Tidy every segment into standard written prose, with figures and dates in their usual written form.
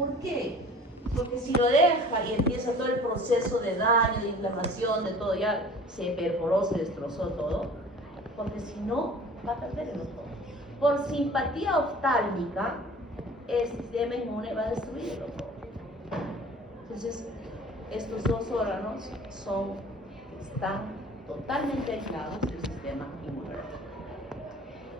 ¿Por qué? Porque si lo deja y empieza todo el proceso de daño, de inflamación, de todo, ya se perforó, se destrozó todo, porque si no, va a perder el ojo. Por simpatía oftálmica, el sistema inmune va a destruir el ojo. Entonces, estos dos órganos están totalmente aislados del sistema inmunológico.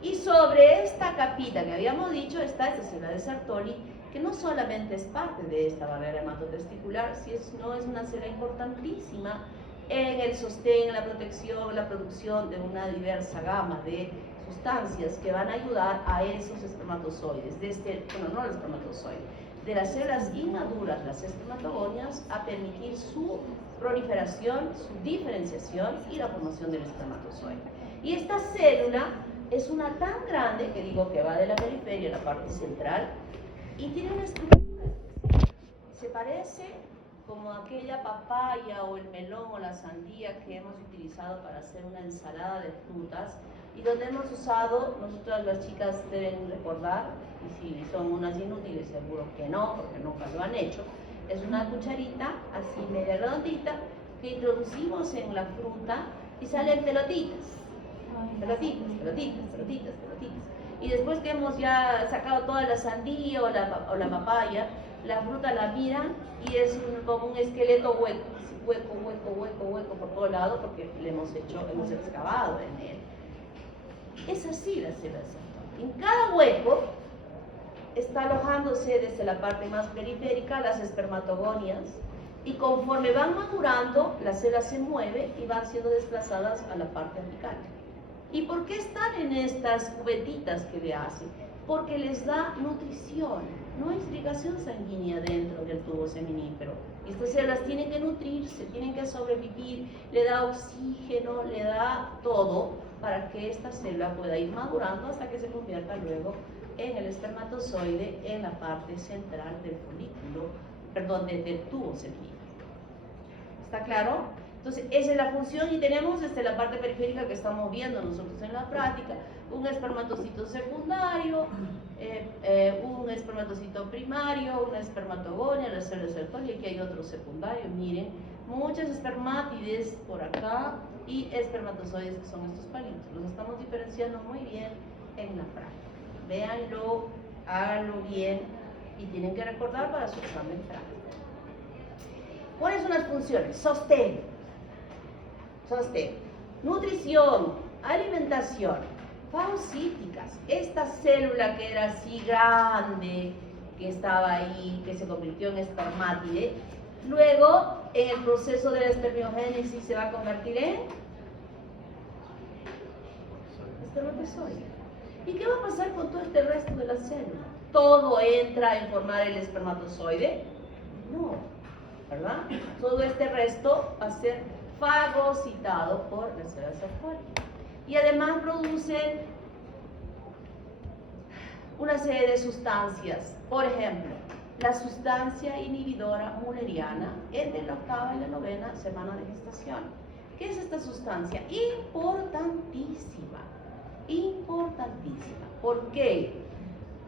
Y sobre esta capita que habíamos dicho está esta célula de Sertoli, que no solamente es parte de esta barrera hematotesticular, sino es una célula importantísima en el sostén, en la protección, la producción de una diversa gama de sustancias que van a ayudar a esos espermatozoides, no los espermatozoides, de las células inmaduras, las espermatogonias, a permitir su proliferación, su diferenciación y la formación del espermatozoide. Y esta célula es una tan grande, que digo que va de la periferia a la parte central, y tiene una estructura especial. Se parece como aquella papaya o el melón o la sandía que hemos utilizado para hacer una ensalada de frutas, y donde hemos usado, nosotras las chicas deben recordar, y si son unas inútiles seguro que no, porque nunca lo han hecho, es una cucharita así media redondita que introducimos en la fruta y salen pelotitas. Y después que hemos ya sacado toda la sandía o la papaya, la fruta la miran y es como un esqueleto hueco por todo lado, porque hemos excavado en él. Es así la célula. En cada hueco está alojándose desde la parte más periférica las espermatogonias, y conforme van madurando, la célula se mueve y van siendo desplazadas a la parte apical. ¿Y por qué están en estas cubetitas que le hacen? Porque les da nutrición. No hay irrigación sanguínea dentro del tubo seminífero. Estas células tienen que nutrirse, tienen que sobrevivir, le da oxígeno, le da todo para que esta célula pueda ir madurando hasta que se convierta luego en el espermatozoide en la parte central del folículo, del tubo seminífero. ¿Está claro? Entonces, esa es la función, y tenemos desde la parte periférica que estamos viendo nosotros en la práctica, un espermatocito secundario, un espermatocito primario, una espermatogonia, la célula Sertoli, y aquí hay otro secundario, miren, muchas espermátides por acá y espermatozoides, que son estos palitos. Los estamos diferenciando muy bien en la práctica. Véanlo, háganlo bien y tienen que recordar para su examen práctico. ¿Cuáles son las funciones? Sostén, nutrición, alimentación, fagocíticas. Esta célula que era así grande, que estaba ahí, que se convirtió en espermátide, luego en el proceso de la espermiogénesis se va a convertir en espermatozoide. ¿Y qué va a pasar con todo este resto de la célula? ¿Todo entra en formar el espermatozoide? No, ¿verdad? Todo este resto va a ser fagocitado por las células Sertoli. Y además producen una serie de sustancias. Por ejemplo, la sustancia inhibidora mulleriana entre la 8ª y la 9ª semana de gestación. ¿Qué es esta sustancia? Importantísima. ¿Por qué?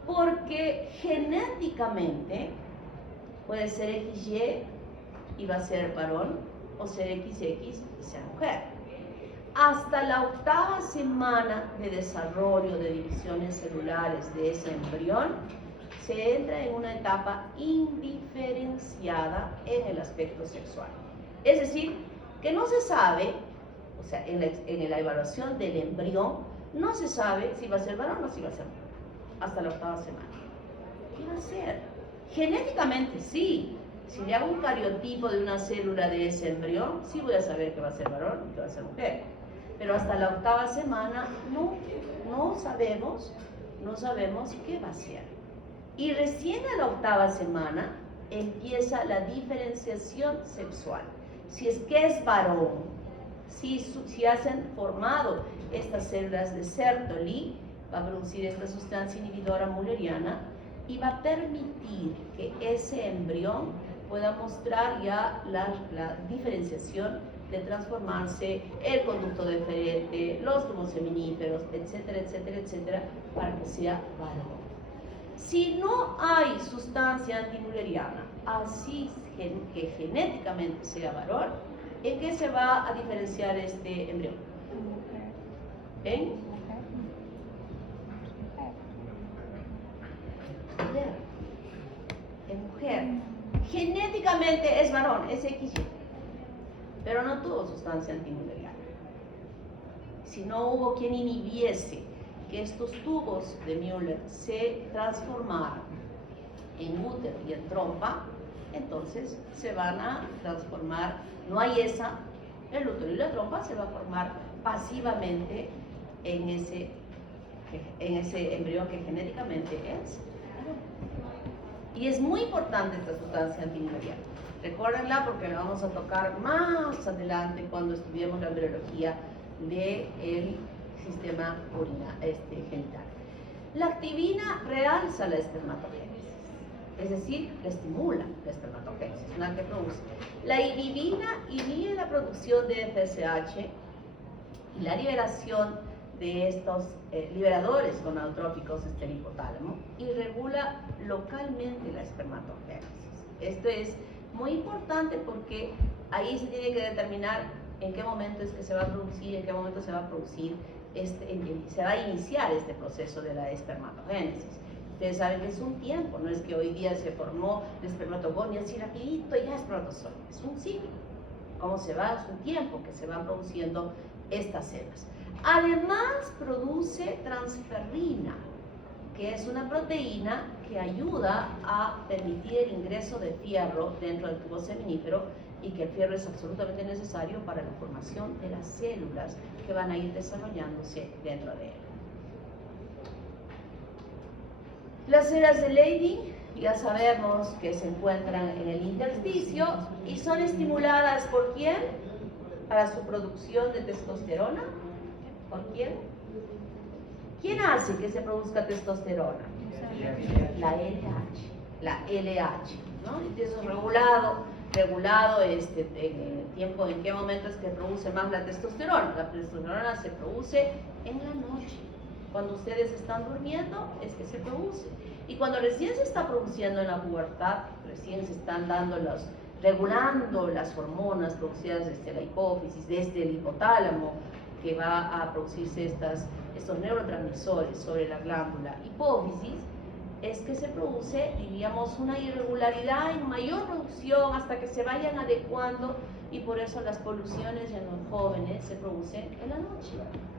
Porque genéticamente puede ser XY y va a ser varón, o ser XX y ser mujer. Hasta la 8ª semana de desarrollo de divisiones celulares de ese embrión, se entra en una etapa indiferenciada en el aspecto sexual. Es decir, que no se sabe, o sea, en la evaluación del embrión, no se sabe si va a ser varón o si va a ser mujer, hasta la 8ª semana. ¿Qué va a ser? Genéticamente sí. Si le hago un cariotipo de una célula de ese embrión, sí voy a saber que va a ser varón y que va a ser mujer. Pero hasta la 8ª semana no sabemos qué va a ser. Y recién a la 8ª semana empieza la diferenciación sexual. Si es que es varón, si hacen formado estas células de Sertoli, va a producir esta sustancia inhibidora mulleriana y va a permitir que ese embrión pueda mostrar ya la diferenciación de transformarse, el conducto deferente, los tubos seminíferos, etcétera, para que sea varón. Si no hay sustancia antimülleriana, así que genéticamente sea varón, ¿en qué se va a diferenciar este embrión? ¿En? En mujer. Genéticamente es varón, es XY, pero no tuvo sustancia antimülleriana. Si no hubo quien inhibiese que estos tubos de Müller se transformaran en útero y en trompa, entonces se van a transformar, no hay el útero y la trompa se va a formar pasivamente en ese embrión que genéticamente es. Y es muy importante esta sustancia antimülleriana. Recuérdenla porque la vamos a tocar más adelante cuando estudiemos la embriología del sistema genital. La activina realza la espermatogénesis, es decir, la estimula la espermatogénesis, una que produce. La inhibina inhibe la producción de FSH y la liberación de estos liberadores gonadotróficos del hipotálamo y regula localmente la espermatogénesis. Esto es muy importante porque ahí se tiene que determinar en qué momento es que se va a producir, en qué momento se va a producir, se va a iniciar este proceso de la espermatogénesis. Ustedes saben que es un tiempo, no es que hoy día se formó la espermatogonia así rapidito y ya espermatozoide, es un ciclo. ¿Cómo se va? Es un tiempo que se van produciendo estas células. Además produce transferrina, que es una proteína que ayuda a permitir el ingreso de fierro dentro del tubo seminífero y que el fierro es absolutamente necesario para la formación de las células que van a ir desarrollándose dentro de él. Las células de Leydig ya sabemos que se encuentran en el intersticio y son estimuladas ¿por quién? Para su producción de testosterona. ¿Por quién? ¿Quién hace que se produzca testosterona? La LH, ¿no? Y eso es regulado en tiempo, en qué momento es que produce más la testosterona. La testosterona se produce en la noche. Cuando ustedes están durmiendo es que se produce. Y cuando recién se está produciendo en la pubertad, recién se están regulando las hormonas producidas desde la hipófisis, desde el hipotálamo, que va a producirse estos neurotransmisores sobre la glándula hipófisis, es que se produce, diríamos, una irregularidad en mayor producción hasta que se vayan adecuando, y por eso las poluciones en los jóvenes se producen en la noche,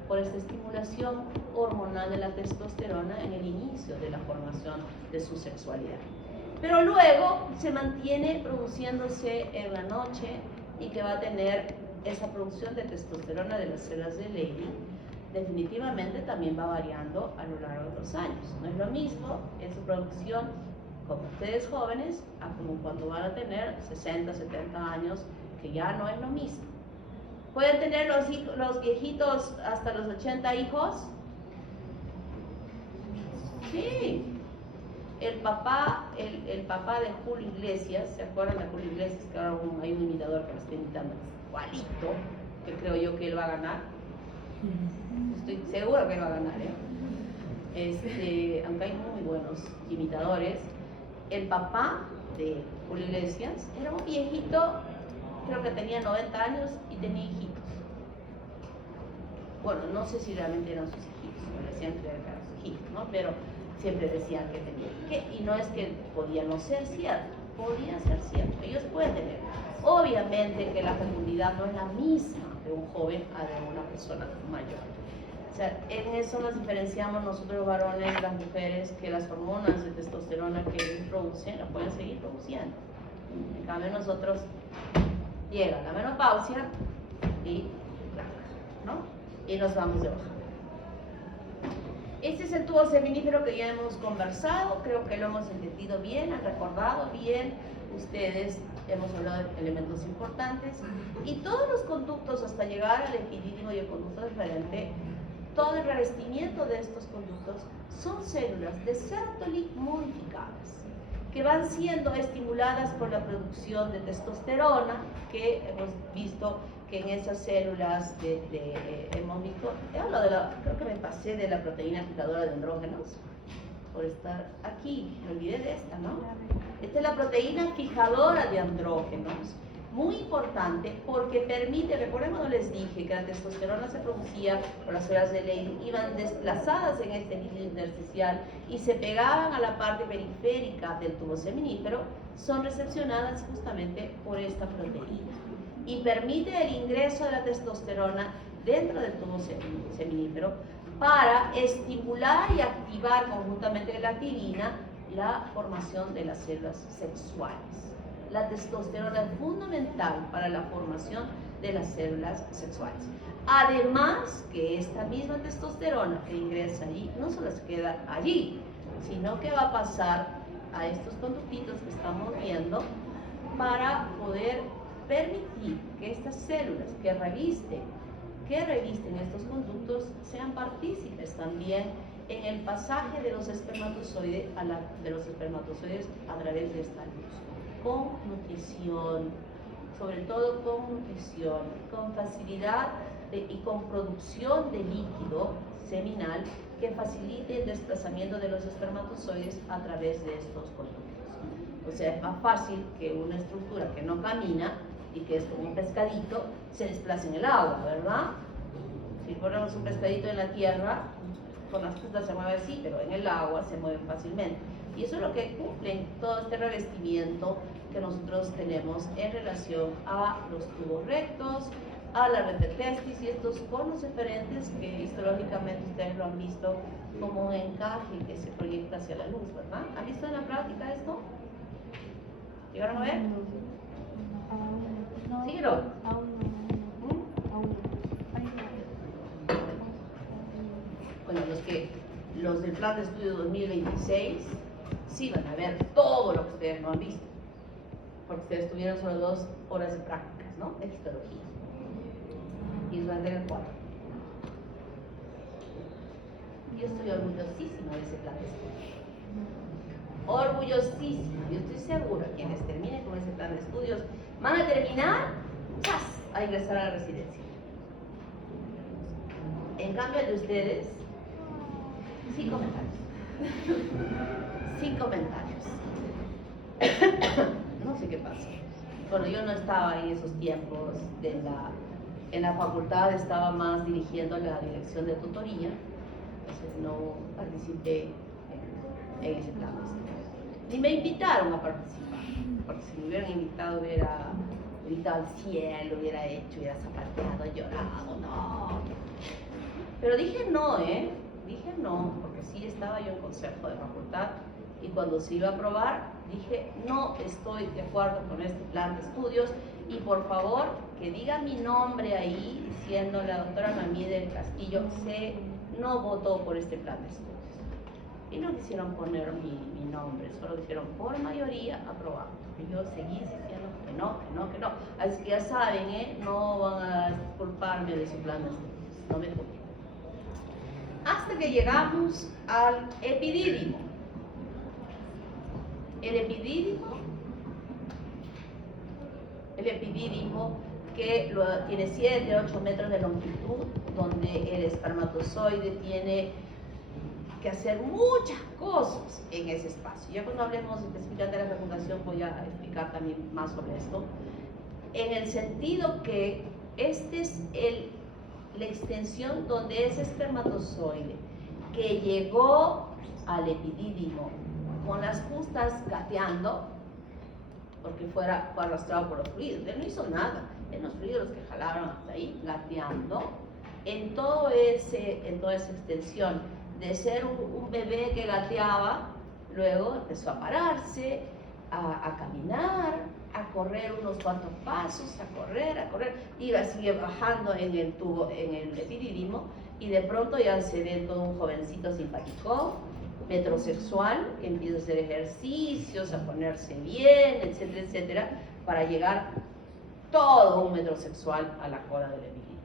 por esta estimulación hormonal de la testosterona en el inicio de la formación de su sexualidad. Pero luego se mantiene produciéndose en la noche y que va a tener esa producción de testosterona de las células de Leydig. Definitivamente también va variando a lo largo de los años. No es lo mismo en su producción como ustedes jóvenes a como cuando van a tener 60, 70 años, que ya no es lo mismo. ¿Pueden tener los viejitos hasta los 80 hijos? Sí. El papá de Julio Iglesias, ¿se acuerdan de Julio Iglesias? Que ahora hay un imitador que lo está imitando igualito, que creo yo que él va a ganar. Estoy seguro que él va a ganar, aunque hay muy buenos imitadores. El papá de Julio Iglesias era un viejito, creo que tenía 90 años y tenía hijitos. Bueno, no sé si realmente eran sus hijitos, me decían que eran sus hijitos, ¿no? Pero siempre decían que tenía y no es que podía no ser cierto, podía ser cierto, ellos pueden tener. Obviamente que la fecundidad no es la misma de un joven a de una persona mayor. O sea, en eso nos diferenciamos nosotros los varones, las mujeres, que las hormonas de testosterona que ellos producen, las pueden seguir produciendo. En cambio nosotros llega la menopausia y ¿no? Y nos vamos de bajada. Este es el tubo seminífero que ya hemos conversado, creo que lo hemos entendido bien, han recordado bien ustedes, hemos hablado de elementos importantes, y todos los conductos hasta llegar al epidídimo y el conducto deferente, todo el revestimiento de estos conductos son células de Sertoli modificadas, que van siendo estimuladas por la producción de testosterona, que hemos visto que en esas células hemos visto, creo que me pasé de la proteína fijadora de andrógenos, por estar aquí. Me olvidé de esta, ¿no? Esta es la proteína fijadora de andrógenos. Muy importante porque permite, recuerden cuando les dije que la testosterona se producía por las células de Leydig, iban desplazadas en este líquido intersticial y se pegaban a la parte periférica del tubo seminífero, son recepcionadas justamente por esta proteína y permite el ingreso de la testosterona dentro del tubo seminífero para estimular y activar conjuntamente con la activina la formación de las células sexuales. La testosterona es fundamental para la formación de las células sexuales. Además que esta misma testosterona que ingresa allí no solo se queda allí, sino que va a pasar a estos conductitos que estamos viendo para poder permitir que estas células que revisten estos conductos sean partícipes también en el pasaje de los espermatozoides a través de esta luz, con nutrición, sobre todo con nutrición, con facilidad y con producción de líquido seminal que facilite el desplazamiento de los espermatozoides a través de estos conductos. O sea, es más fácil que una estructura que no camina y que es como un pescadito se desplace en el agua, ¿verdad? Si ponemos un pescadito en la tierra, con las puntas se mueve así, pero en el agua se mueven fácilmente. Y eso es lo que cumple todo este revestimiento que nosotros tenemos en relación a los tubos rectos, a la red de testis y estos conos eferentes que histológicamente ustedes lo han visto como un encaje que se proyecta hacia la luz, ¿verdad? ¿Han visto en la práctica esto? ¿Llegaron a ver? ¿Sí, no? Bueno, los del plan de estudio 2026 sí van a ver todo lo que ustedes no han visto, porque ustedes tuvieron solo 2 horas de prácticas, ¿no? De histología. Y eso van a tener 4. Yo estoy orgullosísima de ese plan de estudio. Orgullosísima. Yo estoy segura que quienes terminen con ese plan de estudios van a terminar a ingresar a la residencia. En cambio el de ustedes, sin comentarios. Sin comentarios. No sé qué pasa. Bueno, yo no estaba en esos tiempos en la facultad, estaba más dirigiendo la dirección de tutoría, entonces no participé en ese plan. Ni me invitaron a participar, porque si me hubieran invitado hubiera gritado al cielo, hubiera zapateado, llorado, no. Pero dije no, dije no, porque sí estaba yo en consejo de facultad y cuando se iba a aprobar dije no estoy de acuerdo con este plan de estudios y por favor que diga mi nombre ahí diciendo la doctora Mamí del Castillo no votó por este plan de estudios. Y no quisieron poner mi nombre, solo dijeron por mayoría aprobado. Y yo seguí diciendo que no. Así que ya saben, no van a culparme de su plan de estudios, no me culpen. Hasta que llegamos al epidídimo. El epidídimo que tiene 7 a 8 metros de longitud, donde el espermatozoide tiene que hacer muchas cosas en ese espacio. Ya cuando hablemos específicamente de la fecundación voy a explicar también más sobre esto, en el sentido que este es la extensión donde ese espermatozoide que llegó al epidídimo con las justas gateando, porque fue arrastrado por los fluidos, él no hizo nada, en los fluidos que jalaron hasta ahí, gateando, en toda esa extensión de ser un bebé que gateaba, luego empezó a pararse, a caminar, a correr unos cuantos pasos, a correr, sigue bajando en el tubo, en el epidídimo, y de pronto ya se ve todo un jovencito simpático, metrosexual, que empieza a hacer ejercicios, a ponerse bien, etcétera, etcétera, para llegar todo un metrosexual a la cola del epidídimo.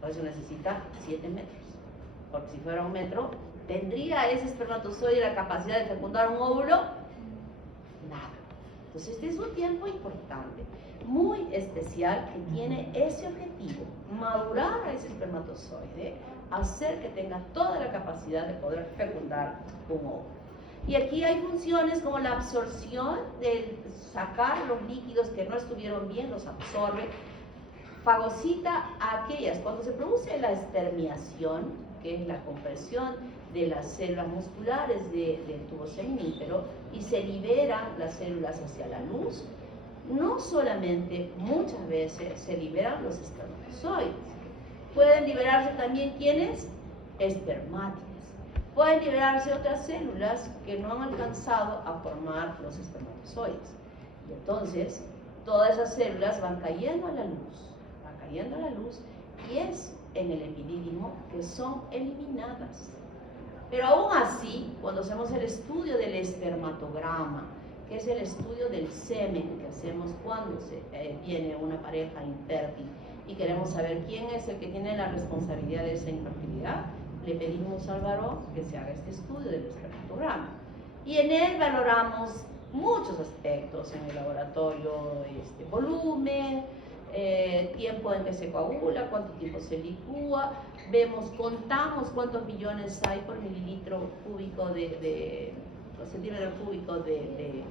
Por eso necesita 7 metros. Porque si fuera 1 metro, ¿tendría ese espermatozoide la capacidad de fecundar un óvulo? Nada. Entonces este es un tiempo importante, muy especial, que tiene ese objetivo, madurar a ese espermatozoide hacer que tenga toda la capacidad de poder fecundar un óvulo. Y aquí hay funciones como la absorción, de sacar los líquidos que no estuvieron bien, los absorbe, fagocita aquellas, cuando se produce la espermiación, que es la compresión de las células musculares del tubo seminífero, y se liberan las células hacia la luz, no solamente, muchas veces se liberan los espermatozoides, pueden liberarse también, ¿quiénes? Espermátides. Pueden liberarse otras células que no han alcanzado a formar los espermatozoides. Y entonces, todas esas células van cayendo a la luz, y es en el epidídimo que son eliminadas. Pero aún así, cuando hacemos el estudio del espermatograma, que es el estudio del semen que hacemos cuando viene una pareja infértil y queremos saber quién es el que tiene la responsabilidad de esa infertilidad, le pedimos al varón que se haga este estudio del espermatograma. Y en él valoramos muchos aspectos en el laboratorio, volumen, tiempo en que se coagula, cuánto tiempo se licúa, contamos cuántos millones hay por mililitro cúbico centímetro cúbico de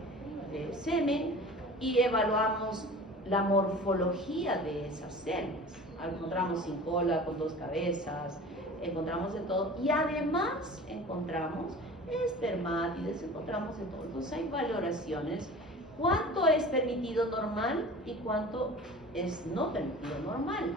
semen, y evaluamos la morfología de esas células. Encontramos sin cola, con 2 cabezas, encontramos de todo, y además encontramos espermátides, encontramos de todo. Entonces hay valoraciones, cuánto es permitido normal y cuánto es no permitido normal.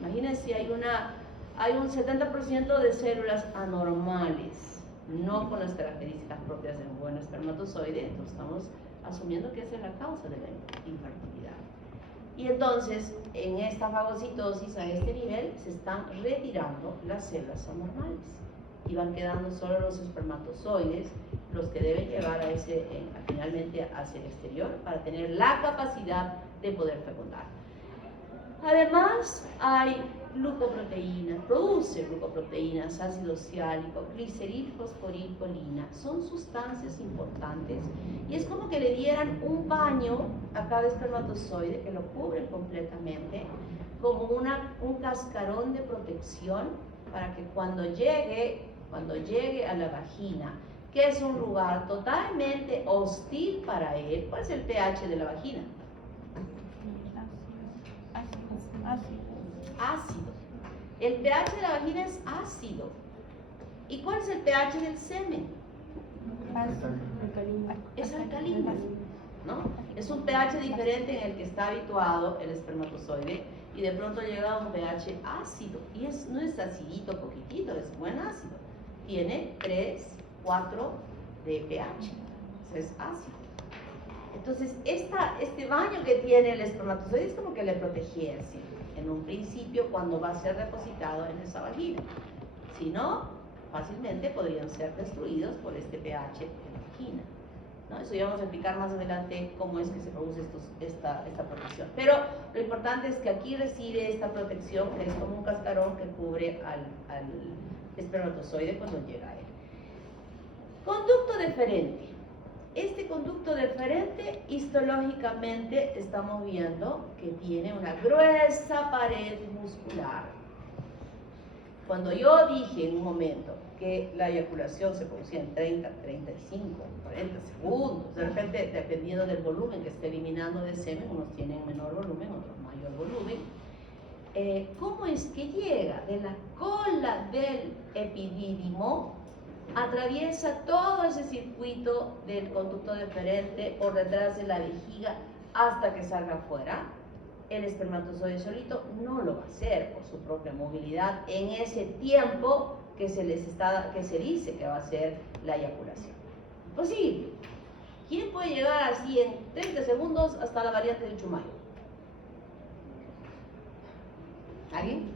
Imagínense, hay un 70% de células anormales, no con las características propias de un buen espermatozoide, entonces estamos asumiendo que esa es la causa de la infertilidad. Y entonces, en esta fagocitosis a este nivel, se están retirando las células anormales y van quedando solo los espermatozoides, los que deben llegar finalmente hacia el exterior para tener la capacidad de poder fecundar. Además, hay glucoproteínas, produce glucoproteínas, ácido ciálico, gliceril, fosforil, colina. Son sustancias importantes y es como que le dieran un baño a cada espermatozoide, que lo cubren completamente, como un cascarón de protección, para que cuando llegue a la vagina, que es un lugar totalmente hostil para él. ¿Cuál es el pH de la vagina? Ácido. El pH de la vagina es ácido. ¿Y cuál es el pH del semen? Es alcalino, ¿no? Es un pH diferente en el que está habituado el espermatozoide, y de pronto llega a un pH ácido, y no es acidito poquitito, es buen ácido. Tiene 3, 4 de pH, es ácido. Entonces, este baño que tiene el espermatozoide es como que le protegiese en un principio cuando va a ser depositado en esa vagina. Si no, fácilmente podrían ser destruidos por este pH de vagina, ¿no? Eso ya vamos a explicar más adelante cómo es que se produce esta protección. Pero lo importante es que aquí recibe esta protección, que es como un cascarón que cubre al espermatozoide cuando llega a él. Conducto deferente. Este conducto deferente, histológicamente estamos viendo que tiene una gruesa pared muscular. Cuando yo dije en un momento que la eyaculación se producía en 30, 35, 40 segundos, de repente, dependiendo del volumen que esté eliminando de semen, unos tienen menor volumen, otros mayor volumen. ¿Cómo es que llega de la cola del epidídimo, atraviesa todo ese circuito del conducto deferente por detrás de la vejiga hasta que salga afuera? El espermatozoide solito no lo va a hacer por su propia movilidad en ese tiempo que se dice que va a ser la eyaculación. Imposible. ¿Quién puede llegar así en 30 segundos hasta la variante del Chumayo? ¿Alguien?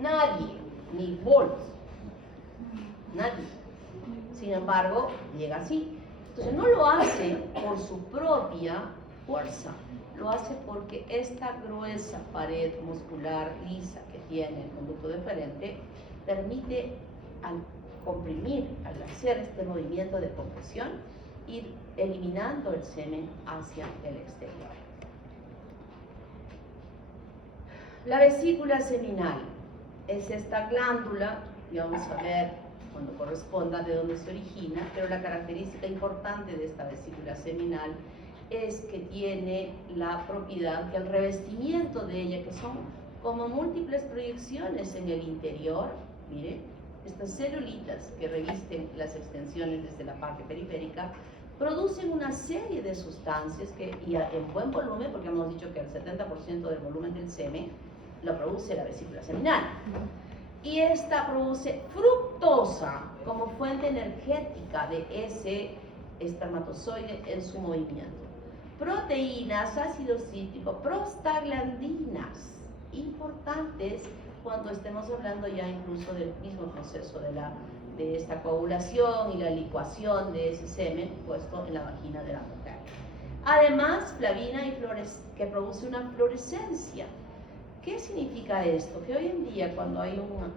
Nadie, ni Bolt. Nadie. Sin embargo, llega así. Entonces no lo hace por su propia fuerza, lo hace porque esta gruesa pared muscular lisa que tiene el conducto deferente permite, al comprimir, al hacer este movimiento de compresión, ir eliminando el semen hacia el exterior. La vesícula seminal. es esta glándula, y vamos a ver cuando corresponda de dónde se origina, pero la característica importante de esta vesícula seminal es que tiene la propiedad que el revestimiento de ella, que son como múltiples proyecciones en el interior, mire, estas celulitas que revisten las extensiones desde la parte periférica, producen una serie de sustancias que, y en buen volumen, porque hemos dicho que el 70% del volumen del semen lo produce la vesícula seminal. Y esta produce fructosa como fuente energética de ese espermatozoide en su movimiento. Proteínas, ácido cítrico, prostaglandinas, importantes cuando estemos hablando ya incluso del mismo proceso de esta coagulación y la licuación de ese semen puesto en la vagina de la mujer. Además, flavina que produce una fluorescencia. ¿Qué significa esto? Que hoy en día cuando hay un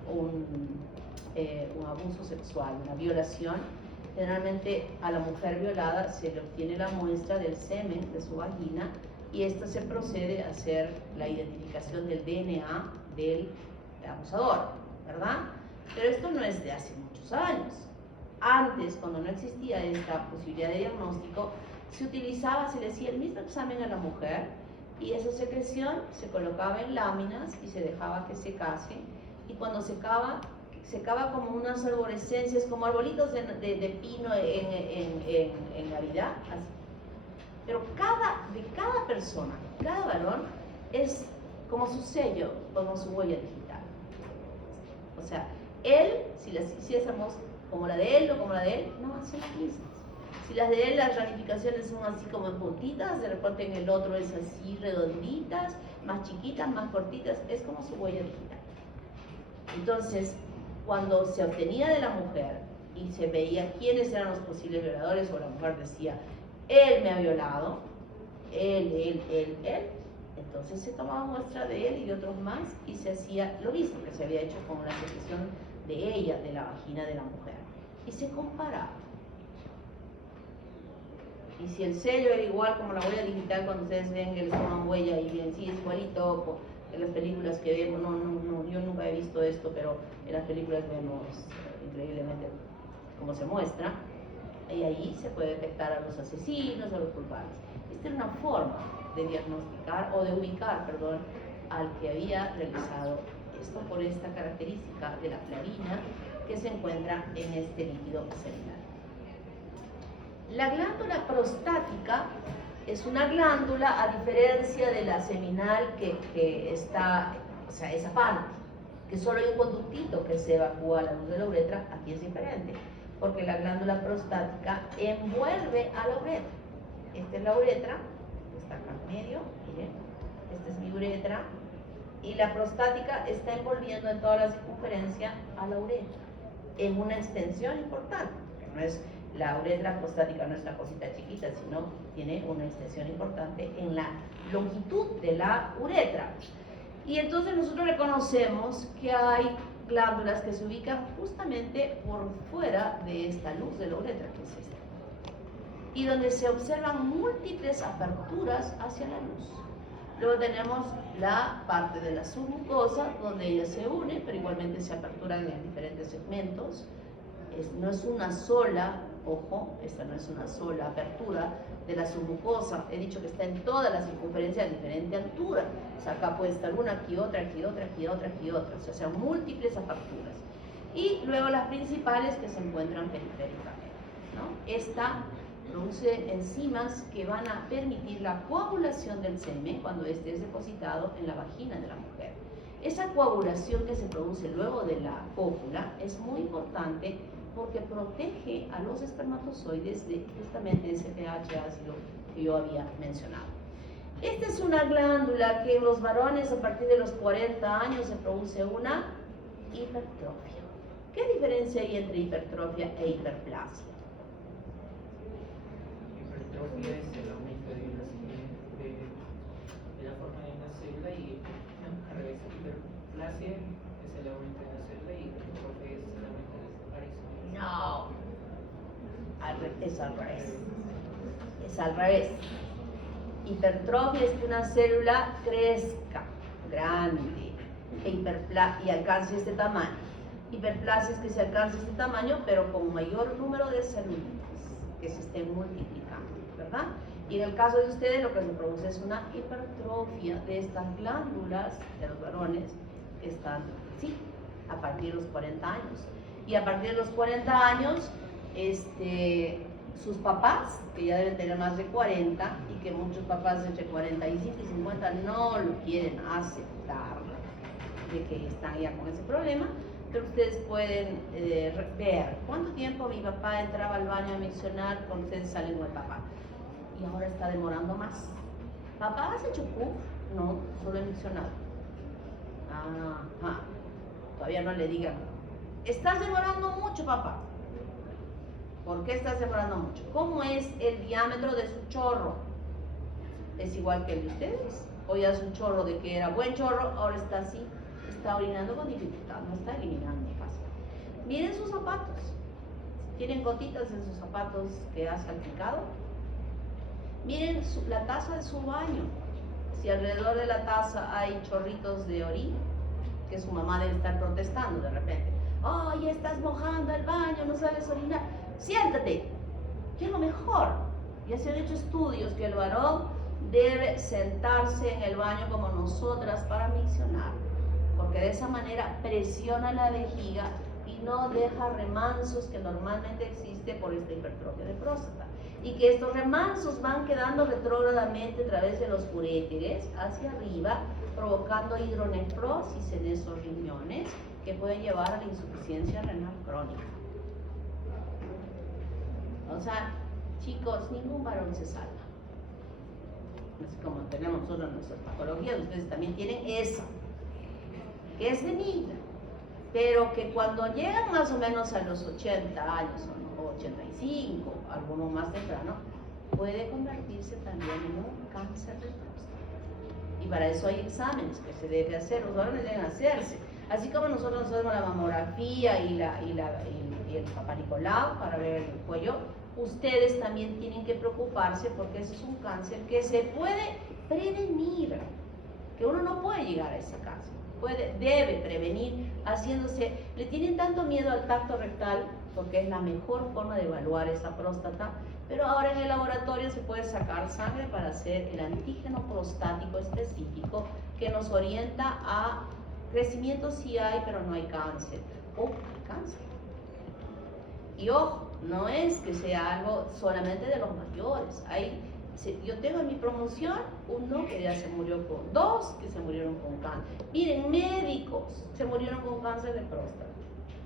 abuso sexual, una violación, generalmente a la mujer violada se le obtiene la muestra del semen de su vagina y esto se procede a hacer la identificación del DNA del abusador, ¿verdad? Pero esto no es de hace muchos años. Antes, cuando no existía esta posibilidad de diagnóstico, se le hacía el mismo examen a la mujer y esa secreción se colocaba en láminas y se dejaba que secase, y cuando secaba como unas arborescencias, como arbolitos de pino en Navidad, así. Pero de cada persona, cada varón, es como su sello, como su huella digital. O sea, él, si las hiciésemos como la de él o como la de él, no van a ser las mismas. Si las de él, las ramificaciones son así como en puntitas, de repente en el otro es así redonditas, más chiquitas, más cortitas, es como su huella digital. Entonces, cuando se obtenía de la mujer y se veía quiénes eran los posibles violadores, o la mujer decía, él me ha violado, él, entonces se tomaba muestra de él y de otros más y se hacía lo mismo que se había hecho con la secreción de ella, de la vagina de la mujer, y se comparaba. Y si el sello era igual como la huella digital, cuando ustedes ven que les toman huella y bien, sí, es igualito en las películas que vemos, yo nunca he visto esto, pero en las películas vemos increíblemente cómo se muestra, y ahí se puede detectar a los asesinos, a los culpables. Esta era una forma de diagnosticar, o de ubicar, perdón, al que había realizado esto por esta característica de la flavina que se encuentra en este líquido seminal. La glándula prostática es una glándula, a diferencia de la seminal que está, o sea, esa parte, que solo hay un conductito que se evacúa a la luz de la uretra. Aquí es diferente, porque la glándula prostática envuelve a la uretra. Esta es la uretra, está acá en medio, miren, esta es mi uretra, y la prostática está envolviendo en toda la circunferencia a la uretra, en una extensión importante, porque no es la uretra prostática, no es una cosita chiquita, sino tiene una extensión importante en la longitud de la uretra. Y entonces nosotros reconocemos que hay glándulas que se ubican justamente por fuera de esta luz de la uretra, que es esta, y donde se observan múltiples aperturas hacia la luz. Luego tenemos la parte de la submucosa, donde ellas se unen, pero igualmente se aperturan en diferentes segmentos. No es una sola, ojo, esta no es una sola apertura de la submucosa. He dicho que está en toda la circunferencia a diferente altura. O sea, acá puede estar una, aquí otra, aquí otra, aquí otra, aquí otra. O sea, múltiples aperturas. Y luego las principales que se encuentran periféricamente, ¿no? Esta produce enzimas que van a permitir la coagulación del semen cuando éste es depositado en la vagina de la mujer. Esa coagulación que se produce luego de la cópula es muy importante porque protege a los espermatozoides de justamente ese pH ácido que yo había mencionado. Esta es una glándula que en los varones a partir de los 40 años se produce una hipertrofia. ¿Qué diferencia hay entre hipertrofia e hiperplasia? Hipertrofia es el aumento de la forma de una célula, y al revés, hiperplasia es el aumento de una célula y hipertrofia es el aumento de su aparición. No, es al revés. Es al revés. Hipertrofia es que una célula crezca, grande. y alcance este tamaño. Hiperplasia es que se alcance este tamaño, pero con mayor número de celulitas que se estén multiplicando, ¿verdad? Y en el caso de ustedes lo que se produce es una hipertrofia de estas glándulas de los varones que están, sí, a partir de los 40 años. Y a partir de los 40 años, sus papás, que ya deben tener más de 40, y que muchos papás entre 45 y 50 no lo quieren aceptar, de que están ya con ese problema, pero ustedes pueden ver cuánto tiempo mi papá entraba al baño a miccionar cuando ustedes salen con el papá. Y ahora está demorando más. ¿Papá has hecho puff? No, solo he miccionado. Todavía no le digan. Estás demorando mucho, papá. ¿Por qué estás demorando mucho? ¿Cómo es el diámetro de su chorro? ¿Es igual que el de ustedes? O ya es un chorro de que era buen chorro, ahora está así, está orinando con dificultad, no está eliminando fácil. Miren sus zapatos. ¿Tienen gotitas en sus zapatos que ha salpicado? Miren la taza de su baño. Si alrededor de la taza hay chorritos de orina, que su mamá debe estar protestando de repente. ¡Ay, estás mojando el baño, no sabes orinar! ¡Siéntate! ¿Qué es lo mejor? Ya se han hecho estudios que el varón debe sentarse en el baño como nosotras para miccionar, porque de esa manera presiona la vejiga y no deja remansos que normalmente existe por esta hipertrofia de próstata, y que estos remansos van quedando retrógradamente a través de los uréteres hacia arriba, provocando hidronefrosis en esos riñones que pueden llevar a la insuficiencia renal crónica. O sea, chicos, ningún varón se salva. Así como tenemos nosotros nuestras patologías, ustedes también tienen esa, que es benigna, pero que cuando llegan más o menos a los 80 años o 85, alguno más temprano, puede convertirse también en un cáncer de próstata. Y para eso hay exámenes que se debe hacer, los varones deben hacerse. Así como nosotros hacemos la mamografía y el Papá Nicolau para ver el cuello, ustedes también tienen que preocuparse porque ese es un cáncer que se puede prevenir, que uno no puede llegar a ese cáncer, debe prevenir haciéndose. Le tienen tanto miedo al tacto rectal porque es la mejor forma de evaluar esa próstata, pero ahora en el laboratorio se puede sacar sangre para hacer el antígeno prostático específico que nos orienta a crecimiento sí hay, pero no hay cáncer, o hay cáncer. Y ojo, no es que sea algo solamente de los mayores. Yo tengo en mi promoción uno que ya se murió dos que se murieron con cáncer. Miren, médicos se murieron con cáncer de próstata.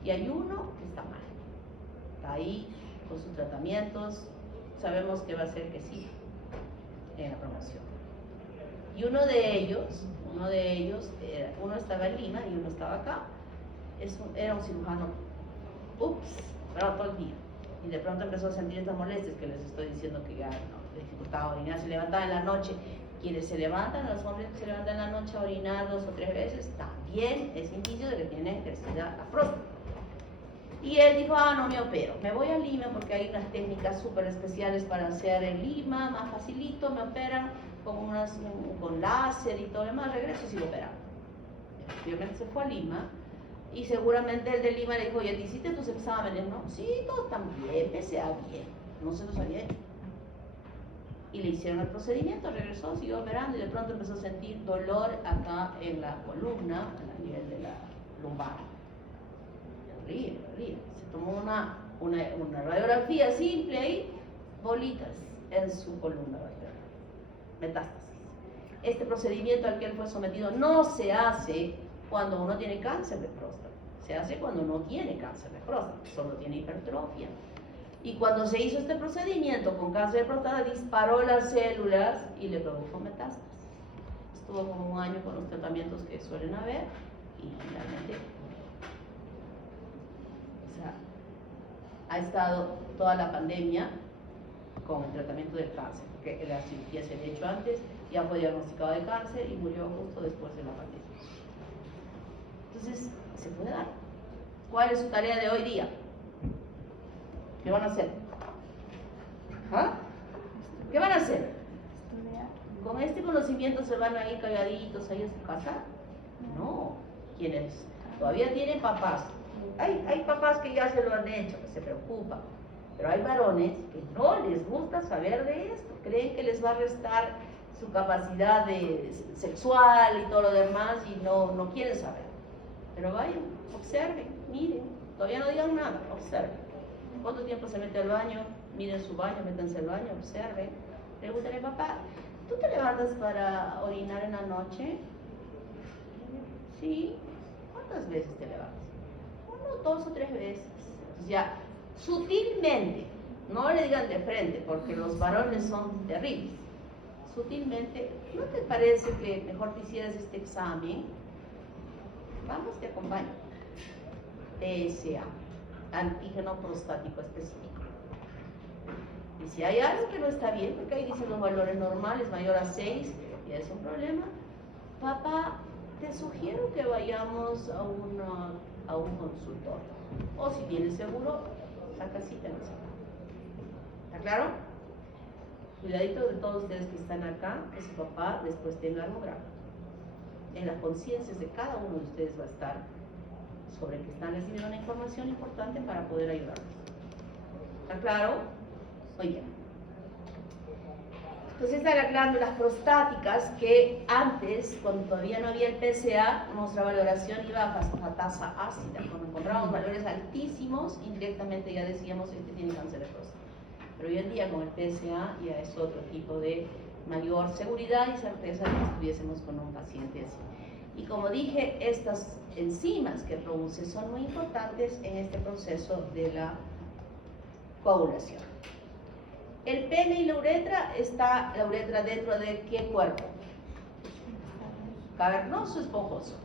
Y hay uno que está mal. Está ahí con sus tratamientos. Sabemos que va a ser que sí en la promoción. Y uno de ellos, uno estaba en Lima y uno estaba acá. Era un cirujano. Pero todo el día. Y de pronto empezó a sentir estas molestias que les estoy diciendo que ya no, dificultaba orinar, se levantaba en la noche. Quienes se levantan, los hombres que se levantan en la noche a orinar 2 o 3 veces, también es indicio de que tienen crecida la próstata. Y él dijo, no me opero, me voy a Lima porque hay unas técnicas súper especiales para hacer en Lima, más facilito, me operan con láser y todo lo demás, regreso y lo operan. Obviamente se fue a Lima. Y seguramente el de Lima le dijo, oye, ¿te hiciste tus exámenes? No, sí, todo está bien, PSA bien, no se los había hecho. Y le hicieron el procedimiento, regresó, siguió operando y de pronto empezó a sentir dolor acá en la columna, a nivel de la lumbar. Horrible. Se tomó una radiografía simple ahí, bolitas en su columna vertebral, metástasis. Este procedimiento al que él fue sometido no se hace cuando uno tiene cáncer de próstata, se hace cuando no tiene cáncer de próstata, solo tiene hipertrofia. Y cuando se hizo este procedimiento con cáncer de próstata, disparó las células y le produjo metástasis. Estuvo como 1 año con los tratamientos que suelen haber y finalmente, ha estado toda la pandemia con el tratamiento del cáncer, porque la cirugía se había hecho antes, ya fue diagnosticado de cáncer y murió justo después de la pandemia. Entonces, se puede dar. ¿Cuál es su tarea de hoy día? ¿Qué van a hacer? ¿Qué van a hacer? ¿Con este conocimiento se van a ir calladitos ahí a su casa? No, quienes todavía tienen papás. Hay papás que ya se lo han hecho, que se preocupan, pero hay varones que no les gusta saber de esto, creen que les va a restar su capacidad sexual y todo lo demás y no quieren saber. Pero vayan, observen, miren, todavía no digan nada, observen. ¿Cuánto tiempo se mete al baño? Miren su baño, métanse al baño, observen. Pregúntale, papá, ¿tú te levantas para orinar en la noche? Sí. ¿Cuántas veces te levantas? 1, 2 o 3 veces. Entonces ya, sutilmente, no le digan de frente, porque los varones son terribles. Sutilmente, ¿no te parece que mejor te hicieras este examen? Vamos, te acompaño. PSA, antígeno prostático específico. Y si hay algo que no está bien, porque ahí dicen los valores normales, mayor a 6, ya es un problema, papá, te sugiero que vayamos a un consultorio. O si tienes seguro, saca cita en el seguro. ¿Está claro? Cuidadito de todos ustedes que están acá, que su papá después tenga algo grave. En las conciencias de cada uno de ustedes va a estar sobre que están recibiendo una información importante para poder ayudarlos. ¿Está claro? Oye. Entonces están las glándulas prostáticas que antes, cuando todavía no había el PSA, nuestra valoración iba a tasa ácida. Cuando encontrábamos valores altísimos, indirectamente ya decíamos este tiene cáncer de próstata. Pero hoy en día con el PSA ya es otro tipo de mayor seguridad y certeza de que estuviésemos con un paciente así. Y como dije, estas enzimas que produce son muy importantes en este proceso de la coagulación. El pene y la uretra, está la uretra dentro de ¿qué cuerpo? Cavernoso, esponjoso.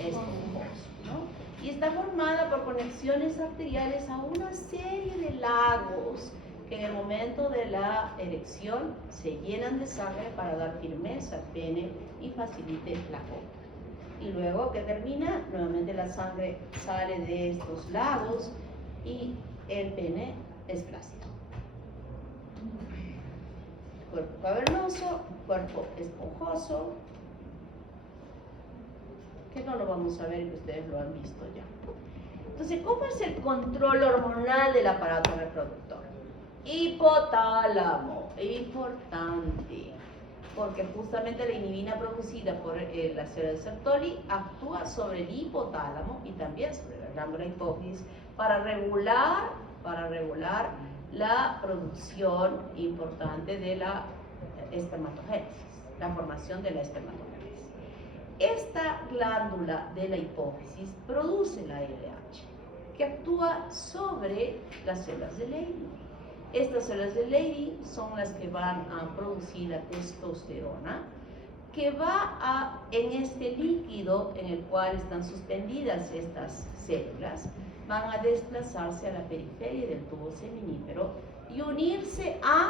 Esponjoso, ¿no? Y está formada por conexiones arteriales a una serie de lagos que en el momento de la erección se llenan de sangre para dar firmeza al pene y facilite la cópula. Y luego que termina, nuevamente la sangre sale de estos lagos y el pene es plástico. Cuerpo cavernoso, cuerpo esponjoso, que no lo vamos a ver y que ustedes lo han visto ya. Entonces, ¿cómo es el control hormonal del aparato reproductor? Hipotálamo, importante, porque justamente la inhibina producida por la célula de Sertoli actúa sobre el hipotálamo y también sobre la glándula hipófisis para regular la producción importante de la espermatogénesis, la formación de la espermatogénesis. Esta glándula de la hipófisis produce la LH, que actúa sobre las células de Leydig. Estas células de Leydig son las que van a producir la testosterona, que va en este líquido en el cual están suspendidas estas células, van a desplazarse a la periferia del tubo seminífero y unirse a